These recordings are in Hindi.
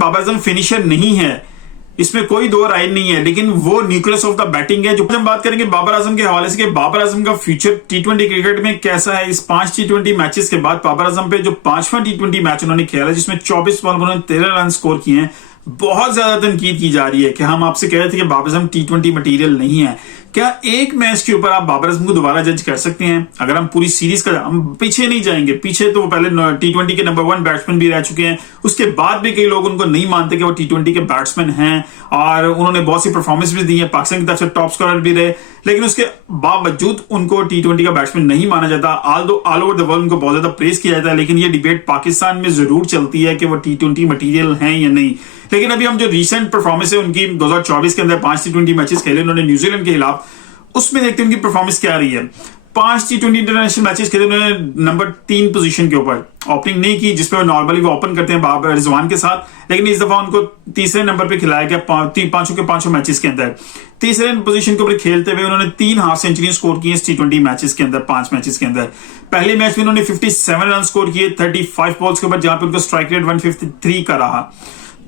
बाबर आजम फिनिशर नहीं है, इसमें कोई दो राय नहीं है, लेकिन वो न्यूक्लियस ऑफ द बैटिंग है। जो हम बात करेंगे बाबर आजम के हवाले से कि बाबर आजम का फ्यूचर टी20 क्रिकेट में कैसा है। इस 5 टी20 मैचेस के बाद बाबर आजम पे जो 5वां टी20 मैच उन्होंने खेला जिसमें 24 बॉल में उन्होंने 13 रन स्कोर किए हैं, बहुत ज्यादा तनकीद की जा रही है कि हम आपसे कह रहे थे कि बाबर आजम टी20 मटेरियल नहीं है। क्या एक मैच के ऊपर आप बाबर आजम को दोबारा जज कर सकते हैं? अगर हम पूरी सीरीज का, हम पीछे नहीं जाएंगे, पीछे तो वो पहले टी20 के नंबर 1 बैट्समैन भी रह चुके हैं, उसके बाद भी कई लोग उनको नहीं मानते कि वो टी20 के बैट्समैन हैं, और उन्होंने बहुत सी परफॉर्मेंस भी दी है, पाकिस्तान की तरफ से टॉप स्कोरर भी रहे, लेकिन उसके बावजूद उनको टी20 का बैट्समैन नहीं माना जाता। ऑल ओवर द वर्ल्ड उनको बहुत ज्यादा प्रेस किया जाता है, लेकिन ये डिबेट पाकिस्तान में जरूर चलती है कि वो टी20 मटीरियल हैं या नहीं। लेकिन अभी हम जो रिसेंट परफॉर्मेंस है उनकी 2024 के अंदर 5 टी20 मैचेस खेले उन्होंने न्यूजीलैंड के खिलाफ, उसमें देखते हैं उनकी परफॉर्मेंस क्या रही है। 5 टी20 इंटरनेशनल मैचेस खेले उन्होंने नंबर 3 पोजीशन के ऊपर, ओपनिंग नहीं की जिसपे वो नॉर्मली वो ओपन करते हैं बाबर रिजवान के साथ, लेकिन इस दफा उनको तीसरे नंबर पे खिलाया गया पांचों के पांचों मैचेस के अंदर। तीसरे पोजीशन के ऊपर खेलते हुए उन्होंने 3 हाफ सेंचुरी स्कोर की इस टी20 मैचेस के अंदर, 5 मैचेस के अंदर। पहले मैच में उन्होंने 57 रन स्कोर किए 35 बॉल्स के ऊपर, जहां पे उनका स्ट्राइक रेट 153 का रहा।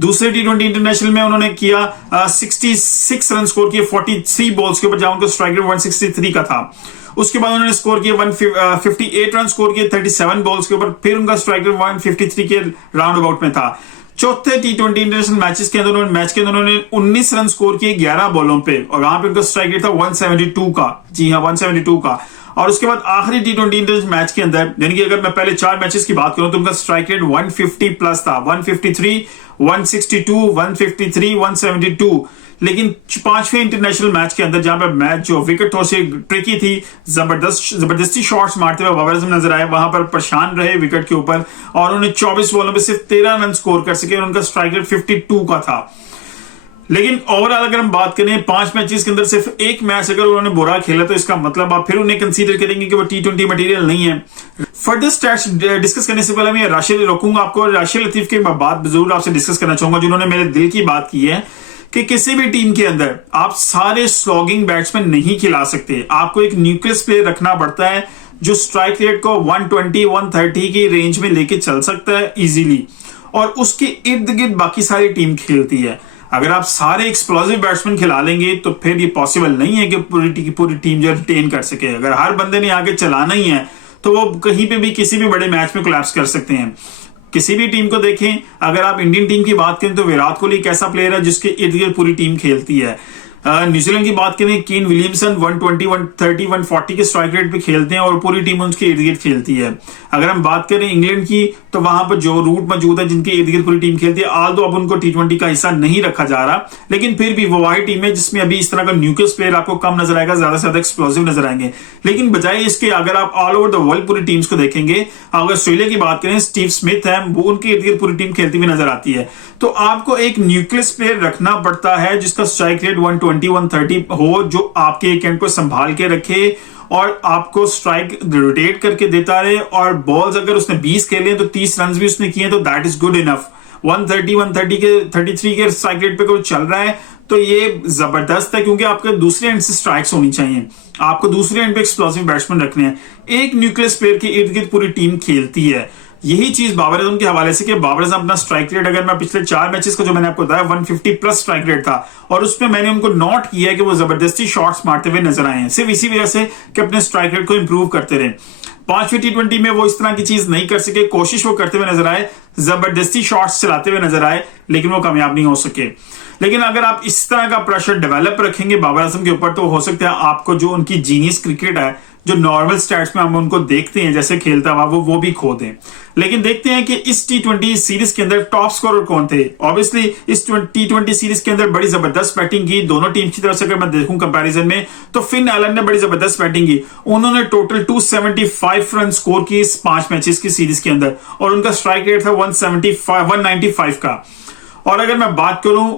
दूसरे टी20 इंटरनेशनल में उन्होंने किया 66 रन स्कोर किए 43 बॉल्स के ऊपर, जहां उनका स्ट्राइक रेट 163 का था। उसके बाद उन्होंने स्कोर किए 158 रन स्कोर किए 37 बॉल्स के ऊपर, फिर उनका स्ट्राइक रेट 153 के राउंड अबाउट में था। चौथे टी20 इंटरनेशनल मैचेस के अंदर मैच के अंदर उन्होंने 19 रन स्कोर किए 11 बॉलों पे, और वहां पे उनका स्ट्राइक रेट था 172 का, जी हाँ 172 का। और उसके बाद आखिरी टी20 इंटरनेशनल मैच के अंदर, यानी कि अगर मैं पहले 4 मैचेस की बात करूं तो उनका स्ट्राइक रेट 150 प्लस था, 153, 162, 153, 172। लेकिन 5वें इंटरनेशनल मैच के अंदर जहां पर मैच जो विकेट थोड़ी सी ट्रिकी थी, जबरदस्ती शॉट्स मारते हुए बाबर आजम नजर आए, वहां पर परेशान रहे विकेट के ऊपर, और उन्हें 24 बॉलों में सिर्फ 13 रन स्कोर कर सके और उनका स्ट्राइक रेट 52 का था। लेकिन ओवरऑल अगर हम बात करें 5 मैचेस के अंदर सिर्फ एक मैच अगर उन्होंने बुरा खेला तो इसका मतलब आप फिर उन्हें कंसीडर करेंगे कि वो टी20 मटेरियल नहीं है। फर्दर स्टैट्स डिस्कस करने से पहले मैं राशिद रोकूंगा आपको, राशिद लतीफ की बात जरूर आपसे डिस्कस करना चाहूंगा जिन्होंने मेरे दिल की बात की है कि किसी भी टीम के अंदर आप सारे स्लॉगिंग बैट्समैन नहीं खिला सकते, आपको एक न्यूक्लियस प्लेयर रखना पड़ता है जो स्ट्राइक रेट को 120, 130 की रेंज में लेके चल सकता है इजीली, और उसके इर्द गिर्द बाकी सारी टीम खेलती है। अगर आप सारे एक्सप्लोसिव बैट्समैन खिला लेंगे तो फिर ये पॉसिबल नहीं है कि पूरी टीम जो रिटेन कर सके। अगर हर बंदे ने आगे चलाना ही है तो वो कहीं पे भी किसी भी बड़े मैच में कोलैप्स कर सकते हैं। किसी भी टीम को देखें, अगर आप इंडियन टीम की बात करें तो विराट कोहली एक ऐसा प्लेयर है जिसके इर्द गिर्द पूरी टीम खेलती है। न्यूजीलैंड की बात करें, केन विलियमसन 120, 130, 140 के स्ट्राइक रेट पे खेलते हैं और पूरी टीम उसके इर्द गिर्द खेलती है। अगर हम बात करें इंग्लैंड की तो वहां पर जो रूट मौजूद है जिनके इर्द गिर्द पूरी टीम खेलती है, आल तो अब उनको टी20 का हिस्सा नहीं रखा जा रहा, लेकिन फिर भी वो वाही टीम है जिसमें अभी इस तरह का न्यूक्लियस प्लेयर आपको कम नजर आएगा, ज्यादा से ज्यादा एक्सप्लोसिव नजर आएंगे। लेकिन बजाय इसके अगर आप ऑल ओवर द वर्ल्ड पूरी टीम्स को देखेंगे, अगर ऑस्ट्रेलिया की बात करें, स्टीव स्मिथ है, वो उनके इर्द गिर्द पूरी टीम खेलती हुई नजर आती है। तो आपको एक न्यूक्लियस प्लेयर रखना पड़ता है जिसका स्ट्राइक रेट 120, 130 हो, जो आपके एक एंड को संभाल के रखे और आपको स्ट्राइक रोटेट करके देता रहे, और बॉल्स अगर उसने 20 खेले तो 30 रन भी उसने किए तो दैट इज गुड इनफ। 130, 130 के 33 के स्ट्राइक रेट पे कोई चल रहा है तो ये जबरदस्त है, क्योंकि आपके दूसरे एंड से स्ट्राइक्स होनी चाहिए, आपको दूसरे एंड पे एक्सप्लोसिव बैट्समैन रखने हैं। एक न्यूक्लियस प्लेयर के इर्द गिर्द पूरी टीम खेलती है। यही चीज बाबर आजम के हवाले से कि बाबर आजम अपना स्ट्राइक रेट, अगर मैं पिछले 4 मैचेस का जो मैंने आपको बताया 150 प्लस स्ट्राइक रेट था, और उसमें मैंने उनको नोट किया है कि वो जबरदस्ती शॉट्स मारते हुए नजर आए हैं, सिर्फ इसी वजह से कि अपने स्ट्राइक रेट को इंप्रूव करते रहे। 5वीं टी20 में वो इस तरह की चीज नहीं कर सके, कोशिश वो करते हुए नजर आए, जबरदस्ती शॉट्स चलाते हुए नजर आए, लेकिन वो कामयाब नहीं हो सके। लेकिन अगर आप इस तरह का प्रेशर डेवलप रखेंगे बाबर आजम के ऊपर तो हो सकता है आपको जो उनकी जीनियस क्रिकेट है, जो नॉर्मल स्टैट्स में हम उनको देखते हैं जैसे खेलता हुआ, वो भी खो दें। लेकिन देखते हैं कि इस टी20 सीरीज के अंदर टॉप स्कोरर कौन थे। ऑब्वियसली इस टी20 सीरीज के अंदर बड़ी जबरदस्त बैटिंग की दोनों टीम की तरफ से, अगर मैं देखूं कंपैरिजन में तो फिन एलन ने बड़ी जबरदस्त बैटिंग की। उन्होंने टोटल 275 रन स्कोर की इस 5 मैचेस की सीरीज के अंदर, और उनका स्ट्राइक रेट था 195 का। और अगर मैं बात करूं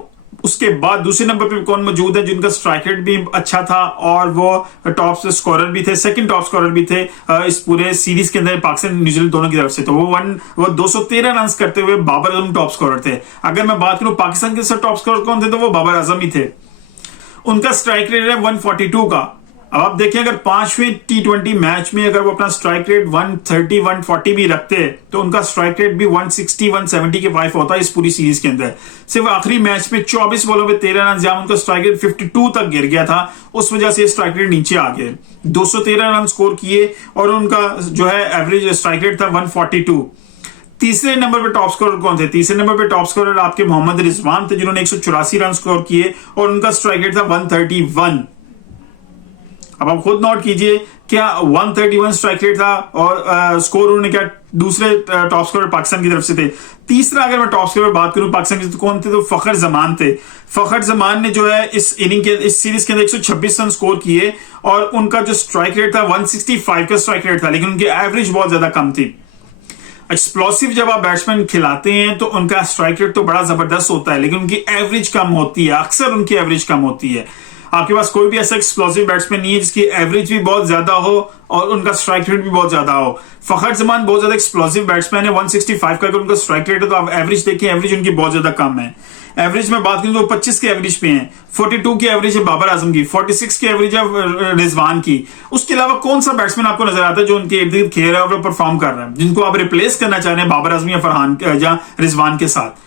उसके बाद दूसरे नंबर पे कौन मौजूद है जिनका स्ट्राइक रेट भी अच्छा था और वो टॉप स्कोरर भी थे, सेकंड टॉप स्कोरर भी थे इस पूरे सीरीज के अंदर पाकिस्तान न्यूजीलैंड दोनों की तरफ से, तो वो 213 रन करते हुए बाबर आजम टॉप स्कोरर थे। अगर मैं बात करूं पाकिस्तान के टॉप स्कोरर कौन थे तो वो बाबर आजम ही थे। उनका स्ट्राइक रेट है 142 का। अब आप देखें अगर 5वें T20 मैच में अगर वो अपना स्ट्राइक रेट 130 140 भी रखते तो उनका स्ट्राइक रेट भी 160 170 के 5 होता है इस पूरी सीरीज के अंदर। सिर्फ आखिरी मैच में 24 बॉलों में 13 रन, जहां उनका स्ट्राइक रेट 52 तक गिर गया था, उस वजह से स्ट्राइक रेट नीचे आ गए। 213 रन स्कोर किए और उनका जो है एवरेज स्ट्राइक रेट था 142। तीसरे नंबर पे टॉप स्कोरर कौन थे? तीसरे नंबर पे टॉप स्कोरर आपके मोहम्मद रिजवान थे, जिन्होंने 184 रन स्कोर किए और उनका स्ट्राइक रेट था 131। अब आप खुद नोट कीजिए, क्या 131 स्ट्राइक रेट था और स्कोर उन्होंने क्या दूसरे टॉप स्कोरर पाकिस्तान की तरफ से थे। तीसरा अगर मैं टॉप स्कोरर बात करूं पाकिस्तान की तो कौन थे? तो फखर जमान थे। फखर जमान ने जो है इस इनिंग के इस सीरीज के अंदर 126 रन स्कोर किए और उनका जो स्ट्राइक रेट था 165 का स्ट्राइक रेट था, लेकिन उनकी एवरेज बहुत ज्यादा कम थी। एक्सप्लोसिव जब आप बैट्समैन खिलाते हैं तो उनका स्ट्राइक रेट तो बड़ा जबरदस्त होता है, लेकिन उनकी एवरेज कम होती है, अक्सर उनकी एवरेज कम होती है। आपके पास कोई भी ऐसा एक्सप्लोसिव बैट्समैन नहीं है जिसकी एवरेज भी बहुत ज्यादा हो और उनका स्ट्राइक रेट भी बहुत ज्यादा हो। फखर जमान बहुत ज्यादा एक्सप्लोसिव बैट्समैन है, 165 का उनका स्ट्राइक रेट है, तो आप एवरेज देखें, एवरेज उनकी बहुत ज्यादा कम है। एवरेज में बात करूं तो 25 के एवरेज पे हैं, 42 की एवरेज है बाबर आजम की, 46 की एवरेज है रिजवान की। उसके अलावा कौन सा बैट्समैन आपको नजर आता है जो उनके इर्द गिर्द खेल रहा है और परफॉर्म कर रहा है, जिनको आप रिप्लेस करना चाह रहे हैं बाबर आजम या फरहान या रिजवान के साथ?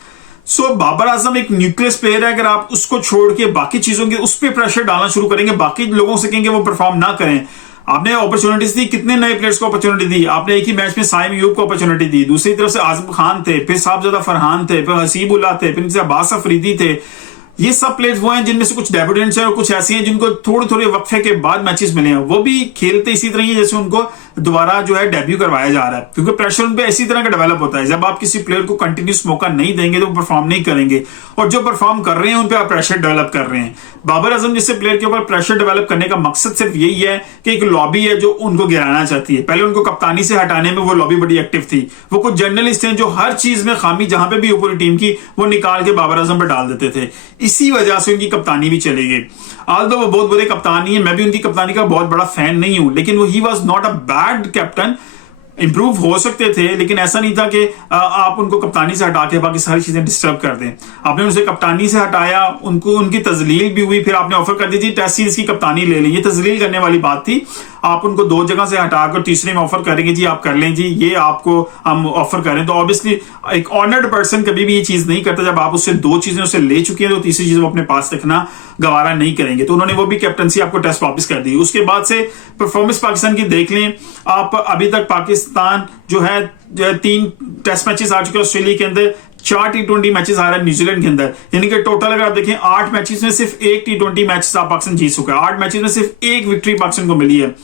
सो बाबर आजम एक न्यूक्लियस प्लेयर है, अगर आप उसको छोड़ के बाकी चीजों के उस पर प्रेशर डालना शुरू करेंगे, बाकी लोगों से कहेंगे वो परफॉर्म ना करें। आपने अपॉर्चुनिटीज दी, कितने नए प्लेयर्स को अपॉर्चुनिटी दी आपने? एक ही मैच में साइम अयूब को अपॉर्चुनिटी दी, दूसरी तरफ से आजम खान थे, फिर साहबजादा फरहान थे, फिर हसीब उल्लाह थे, फिर अब्बास अफरीदी थे। ये सब प्लेयर्स वो हैं जिनमें से कुछ डेब्यूटेंट्स हैं और कुछ ऐसे हैं जिनको थोड़े थोड़े वक्फे के बाद मैचेस मिले हैं। वो भी खेलते इसी तरह ही जैसे उनको दोबारा जो है डेब्यू करवाया जा रहा है, क्योंकि प्रेशर उन पे इसी तरह का डेवलप होता है। जब आप किसी प्लेयर को कंटिन्यूस मौका नहीं देंगे तो वो परफॉर्म नहीं करेंगे, और जो परफॉर्म कर रहे हैं उन पे आप प्रेशर डेवलप कर रहे हैं। बाबर आजम जैसे प्लेयर के ऊपर प्रेशर डेवलप करने का मकसद सिर्फ यही है कि एक लॉबी है जो उनको गिराना चाहती है। पहले उनको कप्तानी से हटाने में वो लॉबी बड़ी एक्टिव थी। वो कुछ जर्नलिस्ट हैं जो हर चीज में खामी जहां पे भी ऊपरी टीम की वो निकाल के बाबर आजम पर डाल देते थे। इसी वजह से उनकी कप्तानी भी चली गई। आल्दो वो बहुत बुरे कप्तान नहीं है, मैं भी उनकी कप्तानी का बहुत बड़ा फैन नहीं हूं, लेकिन वो he was not a bad captain. Improve हो सकते थे, लेकिन ऐसा नहीं था कि आप उनको कप्तानी से हटा के बाकी सारी चीजें डिस्टर्ब कर दें। आपने उनसे कप्तानी से हटाया, उनको उनकी तजलील भी हुई, फिर आपने ऑफर कर दी थी टेस्ट सीरीज की कप्तानी ले लें। ये तजलील करने वाली बात थी। आप उनको दो जगह से हटाकर तीसरे में ऑफर करेंगे, जी आप कर लें जी, ये आपको हम ऑफर करें। तो ऑब्वियसली एक ऑनर्ड पर्सन कभी भी ये चीज नहीं करता। जब आप उससे दो चीजें उससे ले चुके हैं तो तीसरी चीज वो अपने पास रखना गवारा नहीं करेंगे। तो उन्होंने वो भी कैप्टनसी आपको टेस्ट वापस कर दी। उसके बाद से परफॉर्मेंस पाकिस्तान की देख लें आप, अभी तक पाकिस्तान जो है 3 टेस्ट मैचेस आ चुके हैं ऑस्ट्रेलिया के अंदर, 4 T20 मैचेस आ रहा है न्यूजीलैंड के अंदर, यानी कि टोटल अगर आप देखें 8 मैचेस में सिर्फ 1 T20 मैच पाकिस्तान जीत चुका है। 8 मैचेस में सिर्फ 1 विक्ट्री पाकिस्तान को मिली है।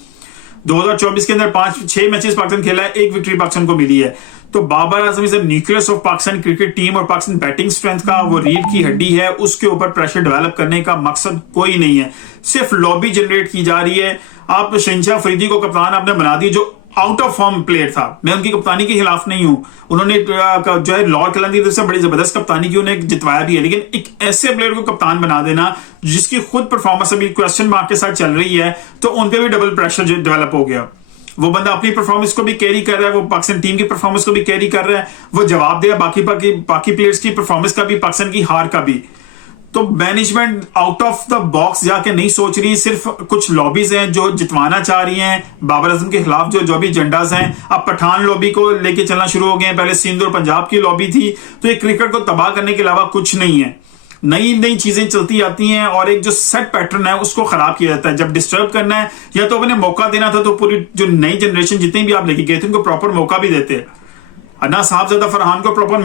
2024 के अंदर 6 मैचेस पाकिस्तान खेला है, 1 विक्ट्री पाकिस्तान को मिली है। तो Babar Azam is nucleus of Pakistan cricket team, और पाकिस्तान बैटिंग स्ट्रेंथ का वो रीढ़ की हड्डी है। उसके ऊपर प्रेशर डेवलप करने का मकसद कोई नहीं है, सिर्फ लॉबी जनरेट की जा रही है। आप शहनशाह अफरीदी को कप्तान आपने बना दी, जो आउट ऑफ फॉर्म प्लेयर था। मैं उनकी कप्तानी के खिलाफ नहीं हूं, उन्होंने जो है लॉर्ड कलन की तरफ से बड़ी जबरदस्त कप्तानी की, उन्हें जितवाया भी है, लेकिन एक ऐसे प्लेयर को कप्तान बना देना जिसकी खुद परफॉर्मेंस अभी क्वेश्चन मार्क के साथ चल रही है, तो उन पे भी डबल प्रेशर डेवलप हो गया। वो बंदा अपनी परफॉर्मेंस को भी कैरी कर रहा है, वो पाकिस्तान टीम की परफॉर्मेंस को भी कैरी कर रहा है, वो जवाब दे बाकी प्लेयर्स की परफॉर्मेंस का भी, पाकिस्तान की हार का भी। तो management out of the box जाके नहीं सोच रही, सिर्फ कुछ लॉबीज हैं जो जितवाना चाह रही हैं बाबर आजम के खिलाफ, जो भी एजेंडाज हैं। अब पठान लॉबी को लेके चलना शुरू हो गए हैं, पहले सिंध और पंजाब की लॉबी थी। तो ये क्रिकेट को तबाह करने के अलावा कुछ नहीं है। नई नई चीजें चलती आती हैं और एक जो सेट पैटर्न है उसको खराब किया जाता है। जब डिस्टर्ब करना है या तो अपने मौका देना था, तो पूरी जो नई जनरेशन जितनी भी आप लेके गए थे उनको प्रॉपर मौका भी देते। ना साहबजादा फरहान को प्रॉपर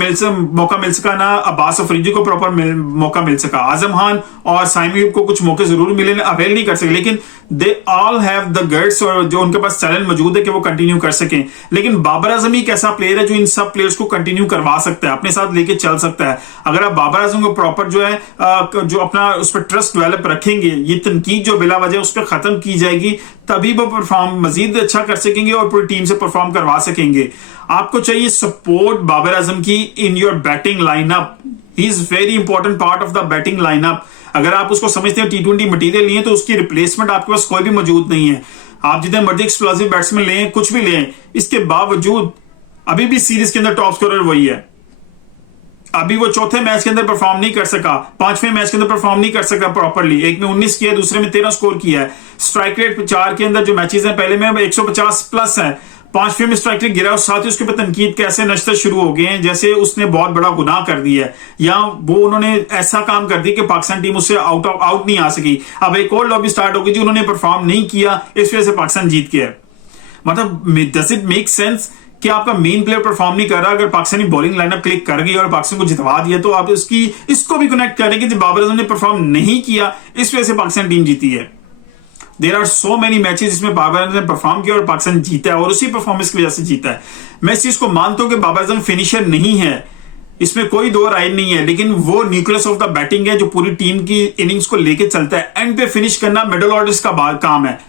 मौका मिल सका, ना अब्बास अफरीदी को प्रॉपर मौका मिल सका। आजम खान और साइम अयूब को कुछ मौके जरूर मिले, अवेल नहीं कर सके, लेकिन they all have the guts, और जो उनके पास टैलेंट मौजूद है कि वो कंटिन्यू कर सकें। लेकिन बाबर आजम ही एक ऐसा प्लेयर है जो इन सब प्लेयर्स को कंटिन्यू करवा सकता है, अपने साथ लेके चल सकता है। अगर आप बाबर आजम को प्रॉपर जो है जो अपना उस पर ट्रस्ट डेवलप रखेंगे, ये तनकीद जो बिला वजह उस पर खत्म की जाएगी, तभी वो परफॉर्म मजीद अच्छा कर सकेंगे और पूरी टीम से परफॉर्म करवा सकेंगे। आपको चाहिए सपोर्ट बाबर आजम की in your batting lineup. He is very important part of the batting lineup. अगर आप उसको समझते हैं T20 मटीरियल नहीं है, तो उसकी रिप्लेसमेंट आपके पास कोई भी मौजूद नहीं है। आप जितने मर्जी एक्सप्लोसिव बैट्समैन लें, कुछ भी लें, इसके बावजूद अभी भी सीरीज के अंदर टॉप स्कोरर वही है। अभी वो चौथे मैच के अंदर परफॉर्म नहीं कर सका, पांचवें मैच के अंदर परफॉर्म नहीं कर सका प्रॉपरली। एक में 19 किया, दूसरे में 13 स्कोर किया है। स्ट्राइक रेट 4 के अंदर जो मैचेस हैं पहले में 150 प्लस है, पांचवें में स्ट्राइक रेट गिरा और साथ ही उसके ऊपर तनकीद कैसे नश्तर शुरू हो गए हैं जैसे उसने बहुत बड़ा गुनाह कर दिया है, या वो उन्होंने ऐसा काम कर दिया कि पाकिस्तान टीम उससे आउट नहीं आ सकी। अब एक और लॉबी स्टार्ट होगी जी, उन्होंने परफॉर्म नहीं किया, इस वजह से पाकिस्तान जीत गया। मतलब डज इट मेक सेंस कि आपका मेन प्लेयर परफॉर्म नहीं कर रहा, अगर पाकिस्तानी बॉलिंग लाइनअप क्लिक कर गई और पाकिस्तान को जितवा दिया तो आप इसको भी कनेक्ट करेंगे कि बाबर आजम ने परफॉर्म नहीं किया, इस वजह से पाकिस्तान टीम जीती है। There are so many matches जिसमें बाबर आजम ने परफॉर्म किया और पाकिस्तान जीता है, और उसी परफॉर्मेंस की वजह से जीता है। मैं इस चीज को मानता हूं कि बाबर आजम फिनिशर नहीं है, इसमें कोई दो राय नहीं है, लेकिन वो न्यूक्लियस ऑफ द बैटिंग है जो पूरी टीम की इनिंग्स को लेके चलता है। एंड पे फिनिश करना मिडिल ऑर्डर्स का काम है।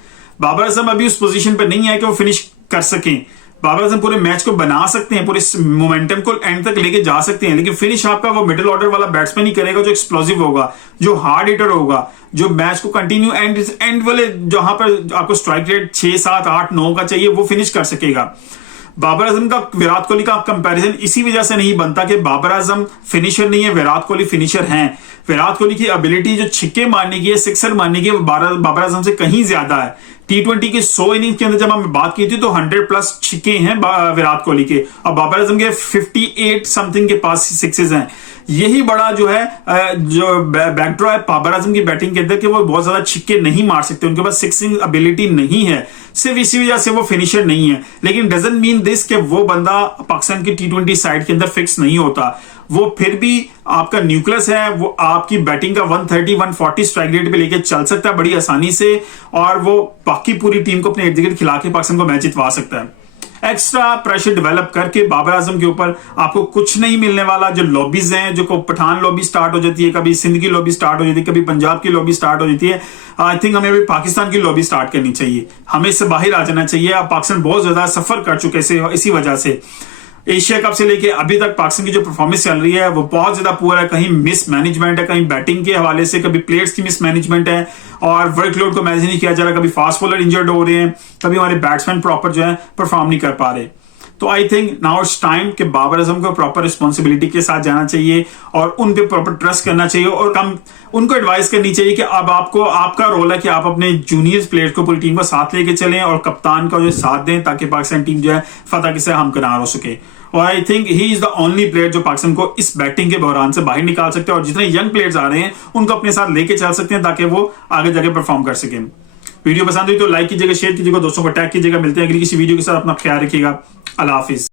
बाबर आजम अभी उस पोजीशन पे नहीं है कि वो फिनिश कर सकें। बाबर आजम पूरे मैच को बना सकते हैं, पूरे मोमेंटम को एंड तक लेके जा सकते हैं, लेकिन फिनिश आपका वो मिडिल ऑर्डर वाला बैट्समैन ही करेगा जो एक्सप्लोसिव होगा, जो हार्ड हिटर होगा, जो मैच को कंटिन्यू एंड वाले जहां पर आपको स्ट्राइक रेट 6, 7, 8, 9 का चाहिए वो फिनिश कर सकेगा। बाबर आजम का विराट कोहली का कंपैरिजन इसी वजह से नहीं बनता कि बाबर आजम फिनिशर नहीं है, विराट कोहली फिनिशर हैं। विराट कोहली की एबिलिटी जो छिक्के मारने की है, सिक्सर मारने की है, वो बाबर आजम से कहीं ज्यादा है। T20 की 100 इनिंग्स के अंदर जब हम बात की थी तो 100+ छिक्के हैं विराट कोहली के, और बाबर आजम के 58 समथिंग के पास सिक्सेस हैं। यही बड़ा जो है जो बैकड्रॉ है बाबर आजम की बैटिंग के अंदर कि वो बहुत ज्यादा छिक्के नहीं मार सकते, उनके पास सिक्सिंग एबिलिटी नहीं है, सिर्फ इसी वजह से वो फिनिशर नहीं है। लेकिन डजंट मीन दिस कि वो बंदा पाकिस्तान की T20 साइड के अंदर फिक्स नहीं होता। वो फिर भी आपका न्यूक्लियस है, वो आपकी बैटिंग का 130, 140 स्ट्राइक रेट पे लेके चल सकता है बड़ी आसानी से, और वो बाकी पूरी टीम को अपने इर्द गिर्द खिला के पाकिस्तान को मैच जितवा सकता है। एक्स्ट्रा प्रेशर डेवलप करके बाबर आजम के ऊपर आपको कुछ नहीं मिलने वाला। जो लॉबीज हैं, जो पठान लॉबी स्टार्ट हो जाती है, कभी सिंध की लॉबी स्टार्ट हो जाती है, कभी पंजाब की लॉबी स्टार्ट हो जाती है, आई थिंक हमें भी पाकिस्तान की लॉबी स्टार्ट करनी चाहिए, हमें इससे बाहर आ जाना चाहिए। अब पाकिस्तान बहुत ज्यादा सफर कर चुके हैं इसी वजह से। एशिया कप से लेके अभी तक पाकिस्तान की जो परफॉर्मेंस चल रही है वो बहुत ज्यादा पुअर है। कहीं मिस मैनेजमेंट है, कहीं बैटिंग के हवाले से, कभी प्लेयर्स की मिस मैनेजमेंट है, और वर्कलोड को मैनेज नहीं किया जा रहा। कभी फास्ट बॉलर इंजर्ड हो रहे हैं, कभी हमारे बैट्समैन प्रॉपर जो है परफॉर्म नहीं कर पा रहे। तो I think now it's time कि बाबर आजम को प्रॉपर रिस्पॉन्सिबिलिटी के साथ जाना चाहिए और उन पे प्रॉपर ट्रस्ट करना चाहिए, और कम उनको एडवाइस करनी चाहिए कि अब आपको आपका रोल है कि आप अपने जूनियर प्लेयर्स को, पूरी टीम को साथ लेके चलें और कप्तान का जो साथ दें, ताकि पाकिस्तान टीम जो है फतह से हमकिनार हो सके। और I think he is the only player जो पाकिस्तान को इस बैटिंग के बहरान से बाहर निकाल सकते हैं, और जितने यंग प्लेयर्स आ रहे हैं उनको अपने साथ लेके चल सकते हैं ताकि वो आगे जाके परफॉर्म कर सकें। वीडियो पसंद हुई तो लाइक कीजिएगा, शेयर कीजिएगा, दोस्तों को टैग कीजिएगा। मिलते हैं अगली किसी वीडियो के साथ, अपना ख्याल रखिएगा। अल्लाह हाफिज।